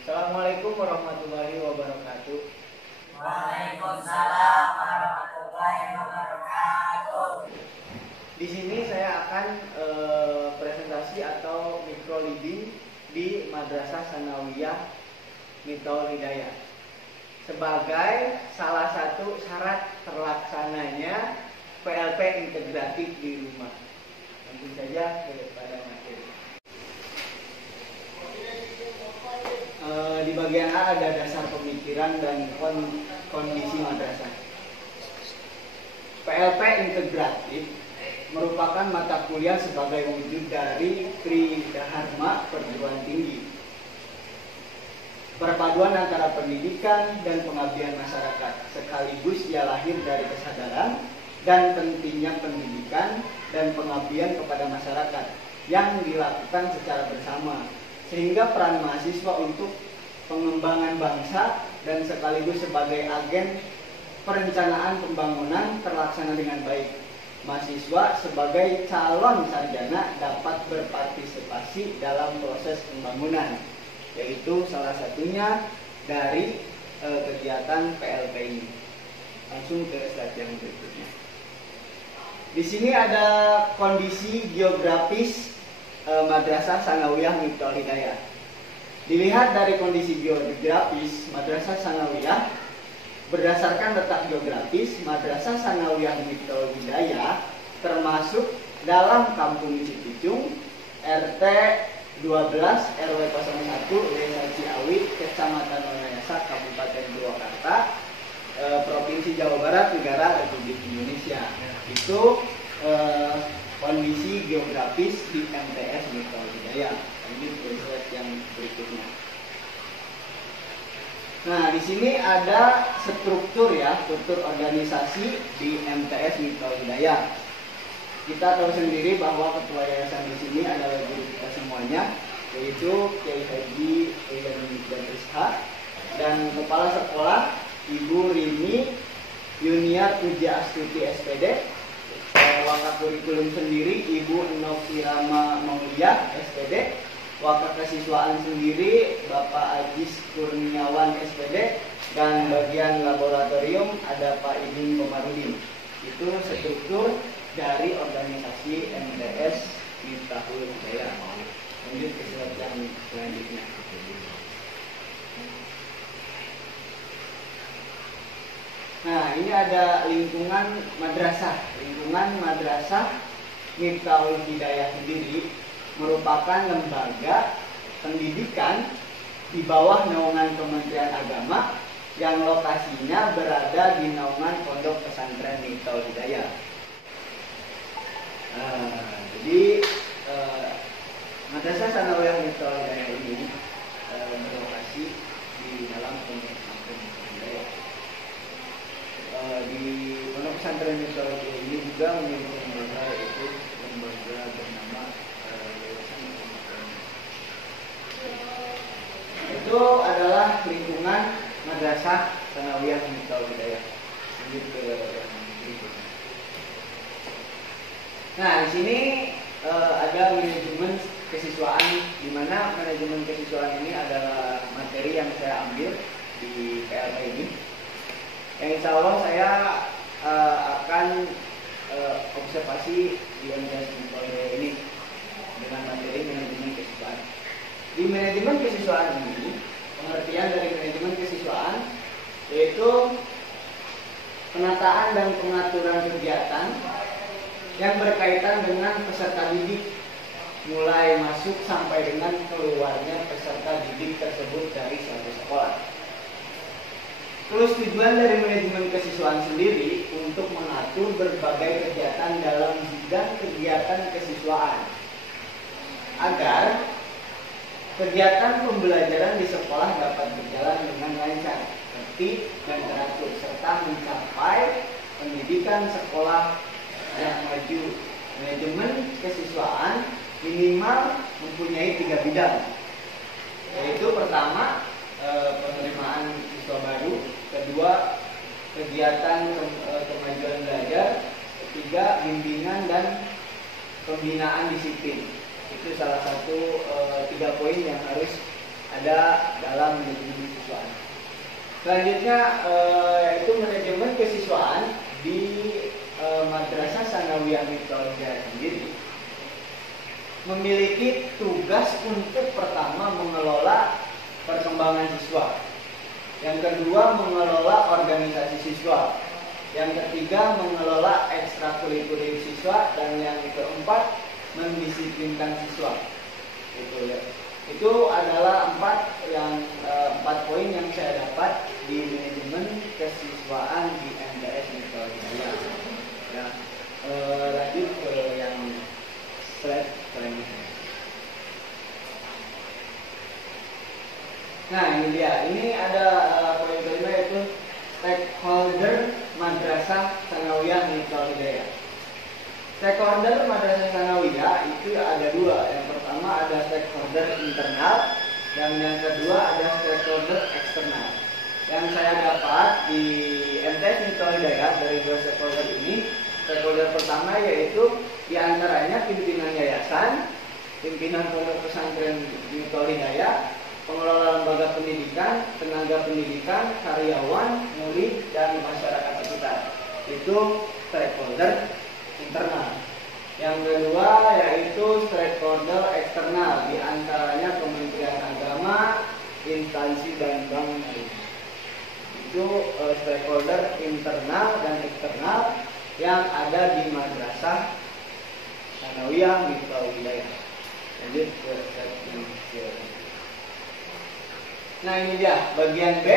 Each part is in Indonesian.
Assalamualaikum warahmatullahi wabarakatuh. Waalaikumsalam warahmatullahi wabarakatuh. Di sini saya akan presentasi atau micro leading di Madrasah Sanawiyah Miftaul Hidayah sebagai salah satu syarat terlaksananya PLP integratif di rumah. Langsung saja kepada materi. Di bagian A ada dasar pemikiran dan kondisi madrasah. PLP integratif merupakan mata kuliah sebagai wujud dari Tridharma perguruan tinggi. Perpaduan antara pendidikan dan pengabdian masyarakat, sekaligus ia lahir dari kesadaran dan pentingnya pendidikan dan pengabdian kepada masyarakat yang dilakukan secara bersama, sehingga peran mahasiswa untuk pengembangan bangsa dan sekaligus sebagai agen perencanaan pembangunan terlaksana dengan baik. Mahasiswa sebagai calon sarjana dapat berpartisipasi dalam proses pembangunan, yaitu salah satunya dari kegiatan PLP ini. Langsung ke slide yang berikutnya. Di sini ada kondisi geografis Madrasah Sanawiyah Miftaul Hidayah. Dilihat dari kondisi geografis Madrasah Sanawiyah, berdasarkan letak geografis, Madrasah Sanawiyah Miftaul Hidayah termasuk dalam Kampung Cipicung, RT 12 RW 01 Desa Ciawi, Kecamatan Wanayasa, Kabupaten Purwakarta, Provinsi Jawa Barat, Negara Republik Indonesia. Itu kondisi geografis di MTS Miftaul Hidayah. Lanjut ke slide yang berikutnya. Nah, di sini ada struktur organisasi di MTS Miftaul Hidayah. Kita tahu sendiri bahwa ketua yayasan di sini adalah guru kita semuanya, yaitu Kiai Haji dan Ishak, dan kepala sekolah Ibu Rini Yuniar Puja Astuti SPD. Wakil kurikulum sendiri Ibu Nofirama Maulia SPD. Wakil kesiswaan sendiri Bapak Ajis Kurniawan SPD, dan bagian laboratorium ada Pak Idin Komarudin. Itu struktur dari organisasi MTS Miftaul Hidayah. Lanjut ke slide yang selanjutnya. Nah, ini ada lingkungan madrasah. Lingkungan madrasah Miftaul Hidayah sendiri merupakan lembaga pendidikan di bawah naungan Kementerian Agama yang lokasinya berada di naungan Pondok Pesantren Miftaul Hidayah. Jadi Madrasah Sanawiyah Miftaul Hidayah ini berlokasi di dalam Pondok Pesantren Miftaul Hidayah. Di Pondok Pesantren Miftaul Hidayah ini juga memiliki lembaga, yaitu lembaga bernama itu adalah lingkungan Madrasah Sanawiyah Miftaul Hidayah. Nah, di sini ada manajemen kesiswaan, di mana manajemen kesiswaan ini adalah materi yang saya ambil di PLP ini. Yang insya Allah saya akan observasi di MTS Miftaul Hidayah ini dengan materi manajemen kesiswaan. Di manajemen kesiswaan ini, pengertian dari manajemen kesiswaan yaitu penataan dan pengaturan kegiatan yang berkaitan dengan peserta didik, mulai masuk sampai dengan keluarnya peserta didik tersebut dari suatu sekolah. Terus tujuan dari manajemen kesiswaan sendiri untuk mengatur berbagai kegiatan dalam bidang kegiatan kesiswaan agar kegiatan pembelajaran di sekolah dapat berjalan dengan lancar, tertib, dan teratur, serta mencapai pendidikan sekolah yang maju. Manajemen kesiswaan minimal mempunyai 3 bidang, yaitu pertama penerimaan siswa baru, kedua kegiatan kemajuan belajar, ketiga bimbingan dan pembinaan disiplin. Itu salah satu 3 poin yang harus ada dalam manajemen kesiswaan. Selanjutnya yaitu manajemen kesiswaan di Madrasah Tsanawiyah Miftahoul Hidayah sendiri memiliki tugas untuk pertama mengelola perkembangan siswa, yang kedua mengelola organisasi siswa, yang ketiga mengelola ekstrakurikuler siswa, dan yang keempat mendisiplinkan siswa. Itu adalah empat poin yang saya dapat di manajemen kesiswaan di MTS Miftahoul Hidayah. Ya, lanjut ke yang slide selanjutnya. Nah, ini dia. Ini ada poin kelima, yaitu stakeholder Madrasah Tsanawiyah Miftahoul Hidayah. Stakeholder Madrasah Tsanawiyah itu ada dua. Yang pertama ada stakeholder internal, dan yang kedua ada stakeholder eksternal. Yang saya dapat di MTS Miftahoul Hidayah dari dua stakeholder ini, stakeholder pertama yaitu diantaranya pimpinan yayasan, pimpinan pondok pesantren Miftahoul Hidayah, pengelola lembaga pendidikan, tenaga pendidikan, karyawan, murid, dan masyarakat sekitar. Itu stakeholder internal. Yang kedua yaitu stakeholder eksternal, diantaranya Kementerian Agama, instansi dan bank. Itu stakeholder internal dan eksternal yang ada di Madrasah Tsanawiyah Miftahoul Hidayah. Lanjut ke slide. Nah, ini dia bagian B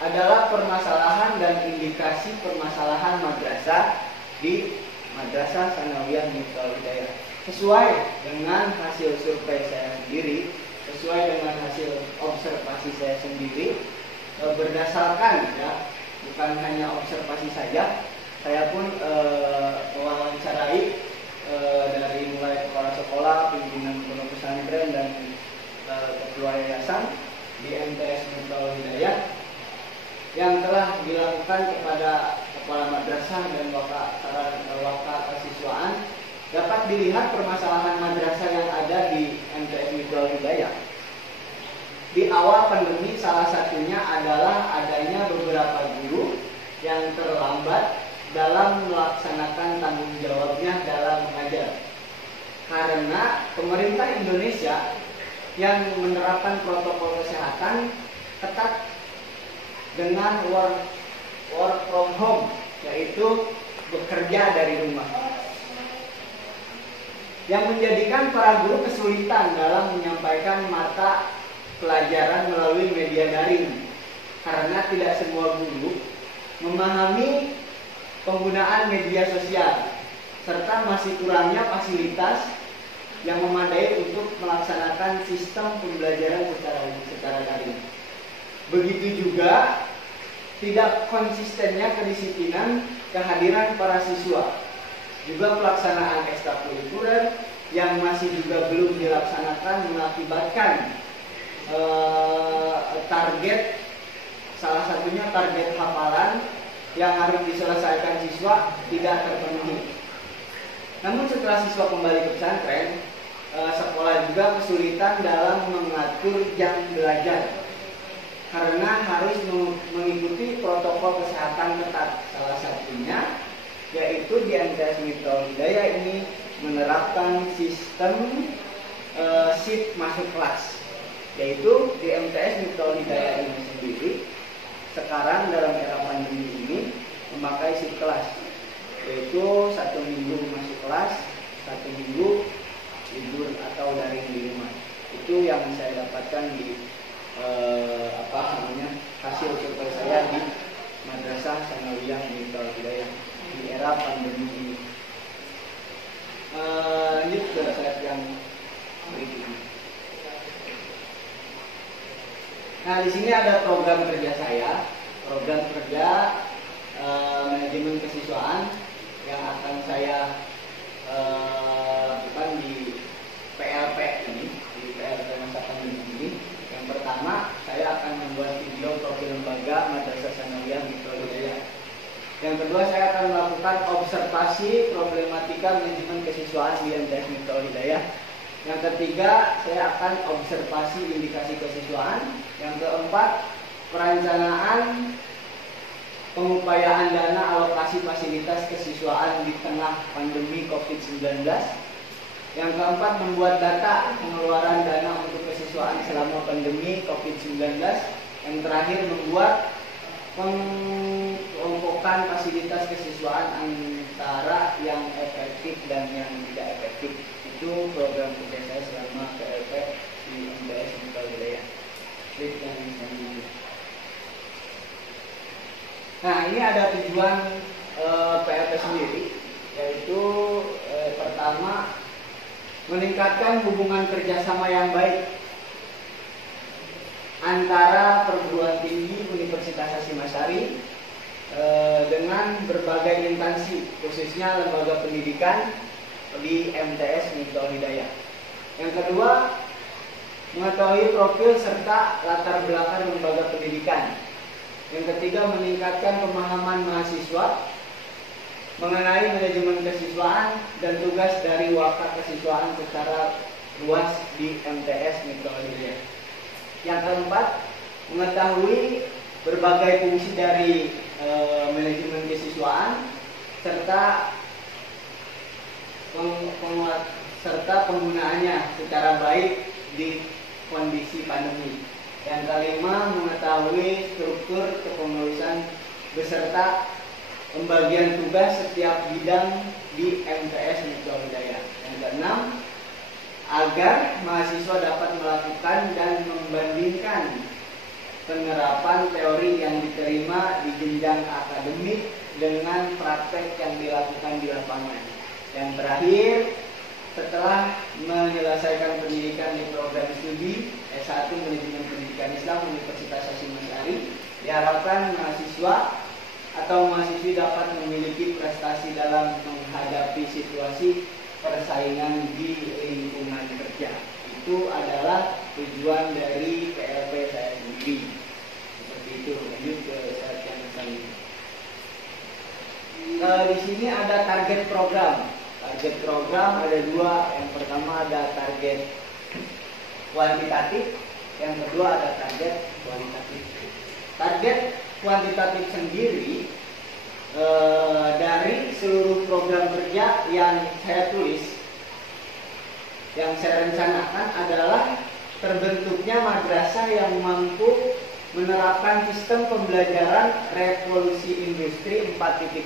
adalah permasalahan dan indikasi permasalahan madrasah di Madrasah Tsanawiyah Miftahoul Hidayah. Sesuai dengan hasil survei saya sendiri, sesuai dengan hasil observasi saya sendiri, berdasarkan bukan hanya observasi saja, saya pun mewawancarai dari mulai kepala sekolah, pimpinan pondok pesantren, dan ketua yayasan di MTS Miftahoul Hidayah yang telah dilakukan kepada kepala madrasah dan waka kesiswaan. Dapat dilihat permasalahan madrasah yang ada di MTS Miftahoul Hidayah. Di awal pandemi salah satunya adalah adanya beberapa guru yang terlambat dalam melaksanakan tanggung jawabnya dalam mengajar. Karena pemerintah Indonesia yang menerapkan protokol kesehatan ketat dengan work from home, yaitu bekerja dari rumah, yang menjadikan para guru kesulitan dalam menyampaikan mata pelajaran melalui media daring, karena tidak semua guru memahami penggunaan media sosial, serta masih kurangnya fasilitas yang memadai untuk melaksanakan sistem pembelajaran secara daring. Begitu juga tidak konsistennya kedisiplinan kehadiran para siswa, juga pelaksanaan ekstrakurikuler yang masih juga belum dilaksanakan mengakibatkan target, salah satunya target hafalan yang harus diselesaikan siswa tidak terpenuhi. Namun setelah siswa kembali ke pesantren, sekolah juga kesulitan dalam mengatur jam belajar karena harus mengikuti protokol kesehatan ketat. Salah satunya yaitu di MTS Miftahoul Hidayah ini menerapkan sistem shift masuk kelas, yaitu di MTS Miftahoul Hidayah ini sendiri sekarang dalam era pandemi ini memakai shift kelas, yaitu 1 minggu masuk kelas, 1 minggu libur atau daring di rumah. Itu yang saya dapatkan di hasil survei saya di Madrasah Tsanawiyah Miftahoul Hidayah di era pandemi ini. Lanjut ke slide yang berikutnya. Nah, di sini ada program kerja saya, program kerja manajemen kesiswaan yang akan saya lakukan di PLP ini, di PLP masa pandemi ini. Yang pertama, saya akan membuat video profil lembaga Madrasah Tsanawiyah Miftahoul Hidayah. Yang kedua, saya akan melakukan observasi problematika manajemen kesiswaan di MTS Miftahoul Hidayah. Yang ketiga, saya akan observasi indikasi kesiswaan. Yang keempat, perencanaan pengupayaan dana alokasi fasilitas kesiswaan di tengah pandemi COVID-19. Yang keempat, membuat data pengeluaran dana untuk kesiswaan selama pandemi COVID-19. Yang terakhir, membuat pengelompokan fasilitas kesiswaan antara yang efektif dan yang tidak efektif. Itu program kerja saya selama PLP di MTS Mitra Hidayah. Nah, ini ada tujuan PLP sendiri, yaitu pertama, meningkatkan hubungan kerjasama yang baik antara perguruan tinggi Universitas Hasyim Asy'ari dengan berbagai instansi, khususnya lembaga pendidikan di MTS Mitra Hidayah. Yang kedua, mengetahui profil serta latar belakang lembaga pendidikan. Yang ketiga, meningkatkan pemahaman mahasiswa mengenai manajemen kesiswaan dan tugas dari wakil kesiswaan secara luas di MTS Mitra Hidayah. Yang keempat, mengetahui berbagai fungsi dari manajemen kesiswaan serta penggunaannya secara baik di kondisi pandemi. Yang kelima, mengetahui struktur kepengurusan beserta pembagian tugas setiap bidang di MTS Mitra Hidayah. Yang keenam, agar mahasiswa dapat melakukan dan membandingkan penerapan teori yang diterima di jenjang akademik dengan praktek yang dilakukan di lapangan. Yang terakhir, setelah menyelesaikan pendidikan di program studi S1 Manajemen Pendidikan Islam Universitas Hasyim Asy'ari, diharapkan mahasiswa atau mahasiswi dapat memiliki prestasi dalam menghadapi situasi persaingan di lingkungan kerja. Itu adalah tujuan dari PLP saya sendiri. Seperti itu. Lanjut ke slide yang selanjutnya. Di sini ada target program. Target program ada dua. Yang pertama ada target kuantitatif, yang kedua ada target kualitatif. Target kuantitatif sendiri dari seluruh program kerja yang saya tulis, yang saya rencanakan adalah terbentuknya madrasah yang mampu menerapkan sistem pembelajaran revolusi industri 4.0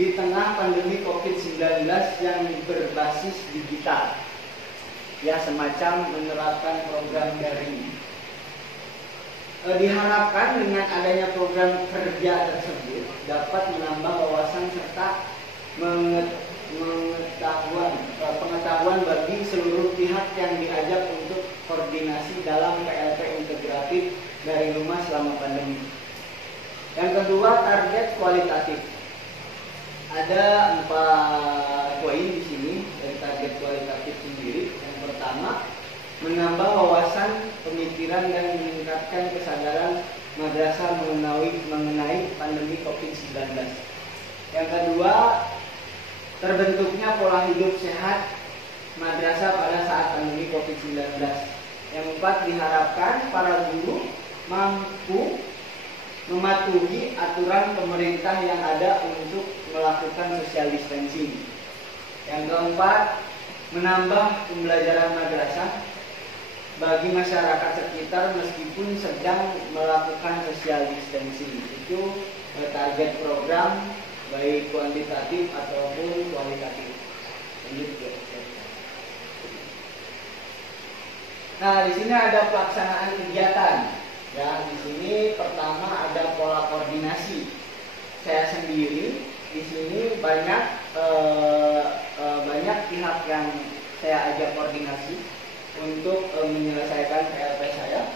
di tengah pandemi COVID-19 yang berbasis digital. Ya, semacam menerapkan program daring. Diharapkan dengan adanya program kerja tersebut dapat menambah wawasan serta pengetahuan bagi seluruh pihak yang diajak untuk koordinasi dalam PLP integratif dari rumah selama pandemi. Yang kedua, target kualitatif. Ada 4 poin di sini dari target kualitatif sendiri. Yang pertama, menambah wawasan pemikiran dan meningkatkan kesadaran madrasah mengenai pandemi COVID-19. Yang kedua, terbentuknya pola hidup sehat madrasah pada saat pandemi COVID-19. Yang keempat, diharapkan para guru mampu mematuhi aturan pemerintah yang ada untuk melakukan social distancing. Yang keempat, menambah pembelajaran madrasah bagi masyarakat sekitar meskipun sedang melakukan social distancing. Itu target program baik kuantitatif ataupun kualitatif. Nah, di sini ada pelaksanaan kegiatan. Ya, di sini pertama ada pola koordinasi. Saya sendiri di sini banyak pihak yang saya ajak koordinasi untuk menyelesaikan PLP saya.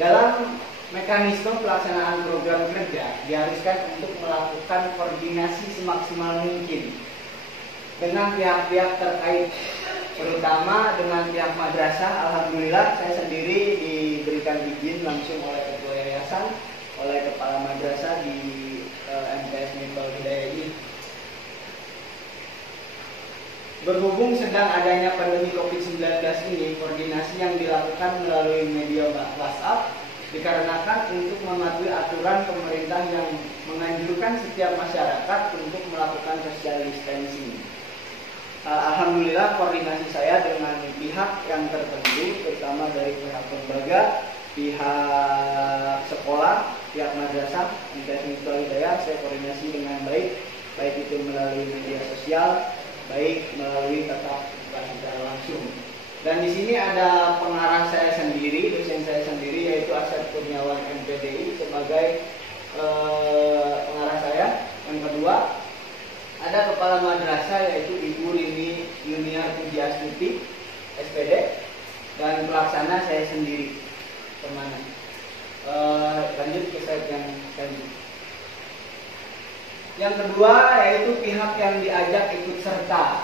Dalam mekanisme pelaksanaan program kerja diharuskan untuk melakukan koordinasi semaksimal mungkin dengan pihak-pihak terkait, terutama dengan pihak madrasah. Alhamdulillah saya sendiri diberikan izin langsung oleh ketua yayasan, oleh kepala madrasah di MTS Mitra Hidayah ini. Berhubung sedang adanya pandemi COVID-19 ini, koordinasi yang dilakukan melalui media WhatsApp dikarenakan untuk mematuhi aturan pemerintah yang menganjurkan setiap masyarakat untuk melakukan social distancing. Alhamdulillah koordinasi saya dengan pihak yang tertentu, terutama dari pihak lembaga, pihak sekolah, pihak madrasah, saya koordinasi dengan baik itu melalui media sosial, baik melalui tatap muka secara langsung. Dan di sini ada pengarah saya sendiri, dosen saya sendiri, yaitu Asep Kurniawan MPDI sebagai pengarah saya. Yang kedua, ada kepala madrasah yaitu Ibu Rini Yuniar Pujiastuti SPD, dan pelaksana saya sendiri. Kemana? Lanjut ke slide yang selanjutnya. Yang kedua yaitu pihak yang diajak ikut serta.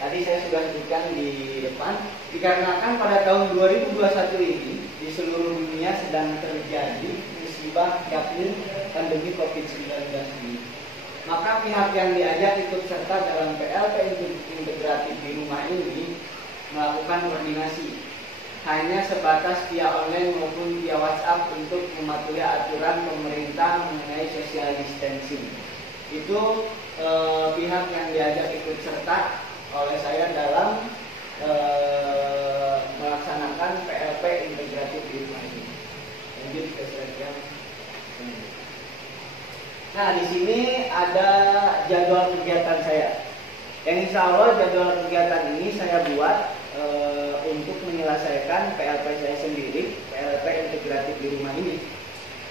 Tadi saya sudah sebutkan di depan, dikarenakan pada tahun 2021 ini di seluruh dunia sedang terjadi musibah yakni pandemi COVID-19 ini. Maka pihak yang diajak ikut serta dalam PLP integratif di rumah ini melakukan koordinasi hanya sebatas via online maupun via WhatsApp untuk mematuhi aturan pemerintah mengenai social distancing. Itu pihak yang diajak ikut serta oleh saya dalam melaksanakan PLP integratif di rumah ini. Lanjut ke slide yang selanjutnya. Nah, di sini ada jadwal kegiatan saya. Yang insya Allah jadwal kegiatan ini saya buat untuk menyelesaikan PLP saya sendiri, PLP integratif di rumah ini.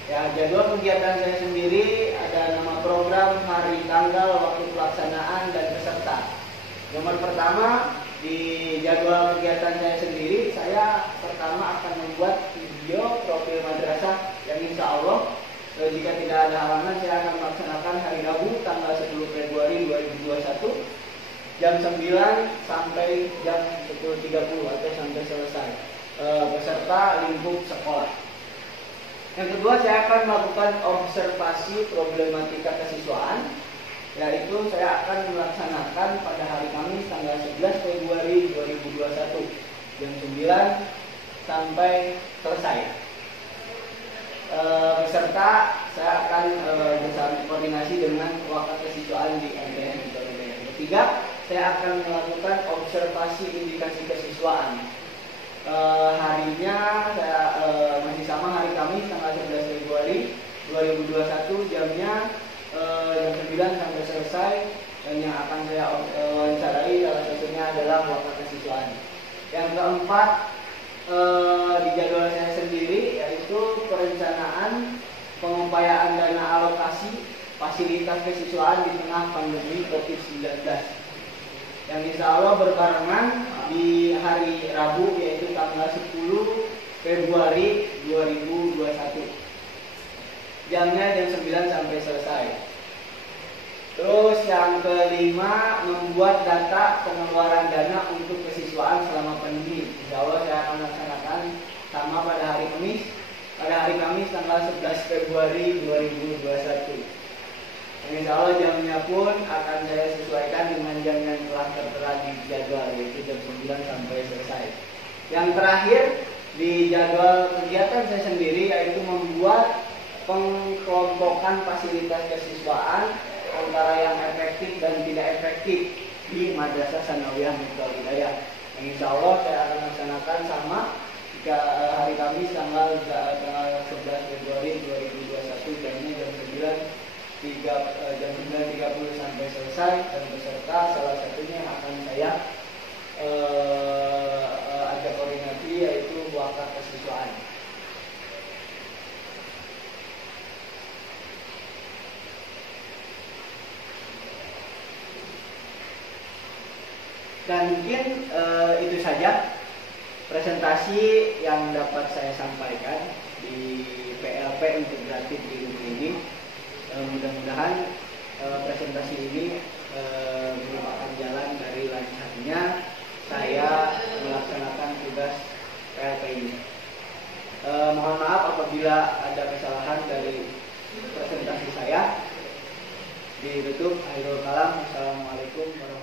Ya, jadwal kegiatan saya sendiri ada nama program, hari, tanggal, waktu pelaksanaan, dan peserta. Nomor pertama, di jadwal kegiatan saya sendiri, saya pertama akan membuat video profil madrasah yang insya Allah jika tidak ada halangan saya akan melaksanakan hari Rabu tanggal 10 Februari 2021 jam 9 sampai jam 10.30 atau sampai selesai beserta lingkup sekolah. Yang kedua, saya akan melakukan observasi problematika kesiswaan, yaitu saya akan melaksanakan pada hari Kamis tanggal 11 Februari 2021 jam 9 sampai selesai. Beserta saya akan berkoordinasi dengan wakil kesiswaan di MTN. Yang ketiga, saya akan melakukan observasi indikasi kesiswaan. Harinya saya masih sama, hari Kamis tanggal 11 Februari 2021 jamnya jam 9 sampai selesai, dan yang akan saya wawancarai salah satunya adalah wakil kesiswaan. Yang keempat, di jadwal saya sendiri yaitu perencanaan pengupayaan dana alokasi fasilitas kesiswaan di tengah pandemi COVID-19 yang insya Allah berbarengan di hari Rabu yaitu tanggal 10 Februari 2021 jamnya jam 9 sampai selesai. Terus yang kelima, membuat data pengeluaran dana untuk kesiswaan selama pandemi. Insya Allah saya akan melaksanakan sama pada hari Kamis. Pada hari Kamis tanggal 11 Februari 2021. Insya Allah jamnya pun akan saya sesuaikan dengan jam yang telah tertera di jadwal, yaitu jam 9 sampai selesai. Yang terakhir, di jadwal kegiatan saya sendiri yaitu membuat pengkelompokan fasilitas kesiswaan antara yang efektif dan tidak efektif di Madrasah Sanawiyah Miftaul Hidayah. Insya Allah saya akan laksanakan sama jika hari Kamis tanggal 11 Februari 2021 jamnya jam 9.30 sampai selesai, dan beserta salah satunya yang akan saya ajak koordinasi yaitu wakil kesiswaan. Dan mungkin itu saja presentasi yang dapat saya sampaikan di PLP integratif di rumah ini. Mudah-mudahan presentasi ini merupakan jalan dari lancarnya saya melaksanakan tugas PLP ini. Mohon maaf apabila ada kesalahan dari presentasi saya. Ditutup. Akhirul kalam. Assalamualaikum warahmatullahi wabarakatuh.